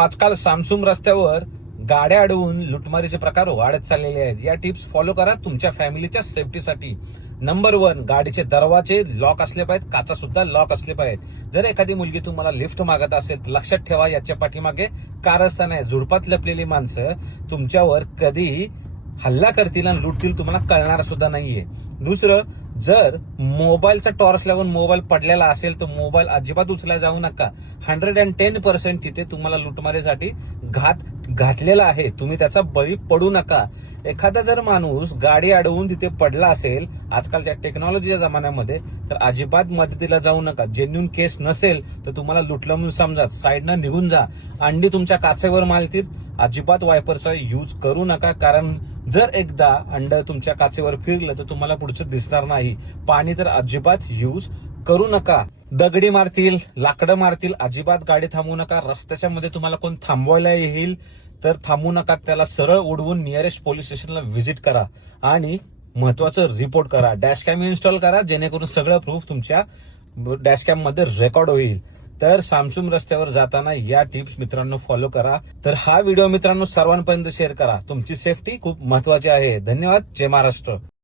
आजकाल सामसुंग रस्त्यावर गाड्या अडवून लुटमारीचे प्रकार वाढत चाललेले आहेत. या टिप्स फॉलो करा तुमच्या फॅमिलीच्या सेफ्टीसाठी नंबर वन गाडीचे दरवाजे लॉक असले पाहिजेत काचा सुद्धा लॉक असले पाहिजेत. जर एखादी मुलगी तुम्हाला लिफ्ट मागत असेल तर लक्षात ठेवा याच्या पाठीमागे कारस्थान आहे. झुडपात लपलेली माणसं तुमच्यावर कधी हल्ला करतील आणि लुटतील तुम्हाला कळणार सुद्धा नाहीये. दुसरं जर मोबाईलचा टॉर्च लावून मोबाईल पडलेला असेल तर मोबाईल अजिबात उचला जाऊ नका. हंड्रेड अँड टेन पर्सेंट तिथे तुम्हाला लुटमारीसाठी घात घातलेला आहे. तुम्ही त्याचा बळी पडू नका. एखादा जर माणूस गाडी अडवून तिथे पडला असेल आजकालच्या टेक्नॉलॉजीच्या जमान्यामध्ये तर अजिबात मदतीला जाऊ नका. जेन्युन केस नसेल तर तुम्हाला लुटलं म्हणून समजा साईडनं निघून जा. अंडी तुमच्या काचेवर मालतील अजिबात वायपरचा यूज करू नका कारण जर एकदा अंड तुमच्या काचेवर फिरलं तर तुम्हाला पुढचं दिसणार नाही. पाणी तर अजिबात यूज करू नका. दगडी मारतील लाकडं मारतील अजिबात गाडी थांबवू नका. रस्त्याच्या मध्ये तुम्हाला कोण थांबवायला येईल तर थांबू नका. त्याला सरळ उडवून नियरेस्ट पोलीस स्टेशनला व्हिजिट करा आणि महत्वाचं रिपोर्ट करा. डॅश कॅम इन्स्टॉल करा जेणेकरून सगळं प्रूफ तुमच्या डॅश कॅममध्ये रेकॉर्ड होईल. तर सामसुंग रस्त्यावर जाताना या टिप्स मित्रांनो फॉलो करा. तर हा व्हिडिओ मित्रांनो सर्वांपर्यंत शेअर करा. तुमची सेफ्टी खूप महत्वाची आहे. धन्यवाद. जय महाराष्ट्र.